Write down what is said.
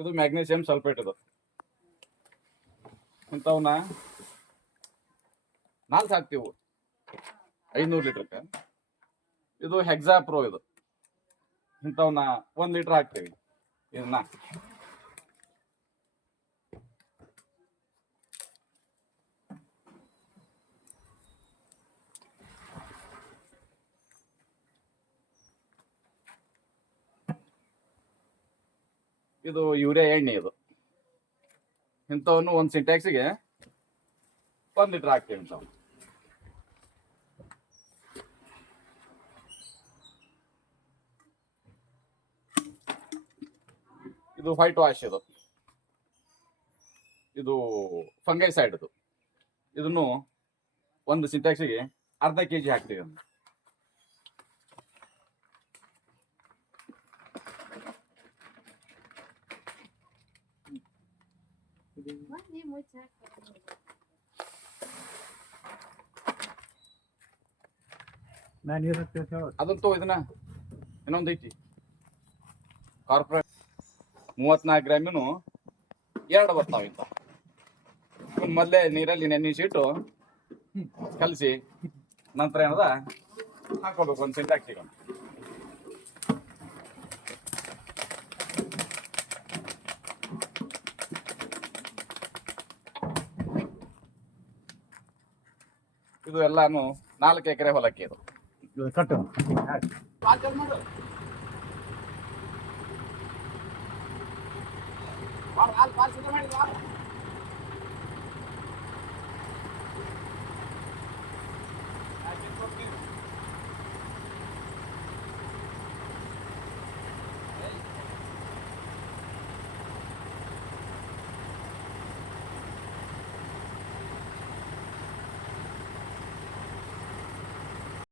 ಇದು magnesium sulphate. ಇದು ಇಂಥವನ್ನ 4 ಹಾಕ್ತೀವಿ 500 ಲೀಟರ್ಗೆ. ಇದು ಹೆಕ್ಸಾ ಪ್ರೋ. ಇದು ಇಂಥವನ್ನ 1 ಲೀಟರ್ ಹಾಕ್ತೀವಿ. ಇದನ್ನ ಇದು ಯೂರಿಯಾ ಎಣ್ಣೆ. ಇದು ಇಂಥವನ್ನು 1 ಸಿಂಟ್ಯಾಕ್ಸಿಗೆ 1 ಲೀಟರ್ ಹಾಕ್ತೀವಿ. ಇಂಥವು ಇದು ವೈಟ್ ವಾಶ್. ಇದು ಫಂಗೈಸೈಡ್. ಇದನ್ನು 1 ಸಿಂಟ್ಯಾಕ್ಸಿಗೆ ಅರ್ಧ kg ಹಾಕ್ತೀವಿ. ಅದಂತೂ ಇದನ್ನ ಇನ್ನೊಂದು ಐತಿ ಕಾರ್ಪೊರೇಟ್ 34 ಗ್ರಾಮಿನು 2 ಬರ್ತಾವ. ಇಂತ ಇವನ್ ಮೊದಲೇ ನೀರಲ್ಲಿ ನೆನೆಸಿಟ್ಟು ಕಲಸಿ ನಂತರ ಏನದ ಹಾಕೋಬೇಕು 1 ಸಿಂಟ್ಯಾಕ್ಸಿಗೆ. ಇದು ಎಲ್ಲಾನು 4 ಎಕರೆ ಹೊಲಕ್ಕೆ. ಇದು ಕಟ್ಟು ಮಾಡು.